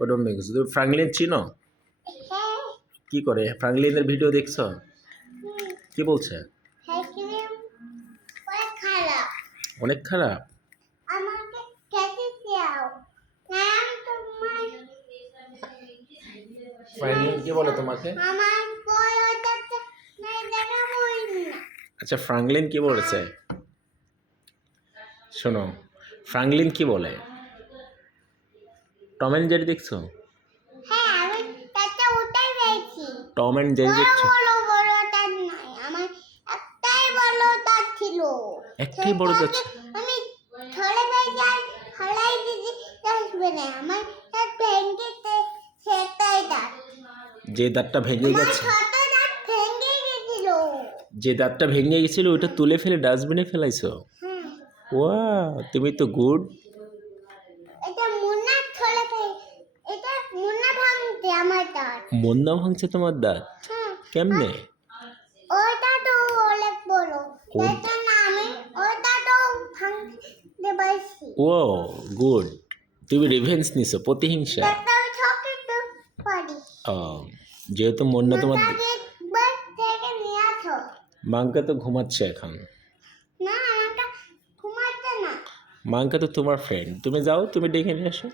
ওটা দেখছো তুমি ফ্রাঙ্কলিন চিনো? হ্যাঁ। কি করে ফ্রাঙ্কলিনের ভিডিও দেখছো? কি বলছে? আইসক্রিম অনেক খারাপ। অনেক খারাপ? আমাকে খেতে দাও। না আমি তোমার ফ্রাঙ্কলিন কি বলে তোমাকে? আমার পরোটাতে না দেখাবই না। আচ্ছা ফ্রাঙ্কলিন কি বলেছে শোনো, ফ্রাঙ্কলিন কি বলে? টম অ্যান্ড জেরি দেখছো? হ্যাঁ আমি তাতে ওটাই পেয়েছি। টম অ্যান্ড জেরি দেখছো? বড়টা নাই আমার একটাই বড়টা ছিল। একটাই বড় যাচ্ছে। আমি ছড়ে যাই হালাই দিদি আসবে না আমার এক ভেঙ্গেতে সেটাই দাঁত। যে দাঁতটা ভেঙে আমার গেছে, ছোট দাঁত ভেঙে গেছিল। যে দাঁতটা ভেঙে গেছিল ওটা তুলে ফেলে ডাস্টবিনে ফেলাইছো? হ্যাঁ ওয়া, তুমি তো গুড। এটা মুন্না ছড়ে এটা মুন্না ভাঙতে আমার দাঁত। মন্না ভাঙছে তোমার দাঁত? হ্যাঁ কেমনে? ওটা তো অনেক বড় ও তাই জন্য আমি ওটা তো ভাঙতে পারছি। ও গুড, তুমি রিভেঞ্জ নিছো, প্রতিহিংসা। তাও ছোট তো পারি ও, যেহেতু মন্না তোমার একবার থেকে নিয়ে আসো। মাঙ্কা তো ঘুমাচ্ছে এখন। না আমাকে ঘুমাতে না। মাঙ্কা তো তোমার ফ্রেন্ড, তুমি যাও, তুমি ডেকে নিয়ে আসো।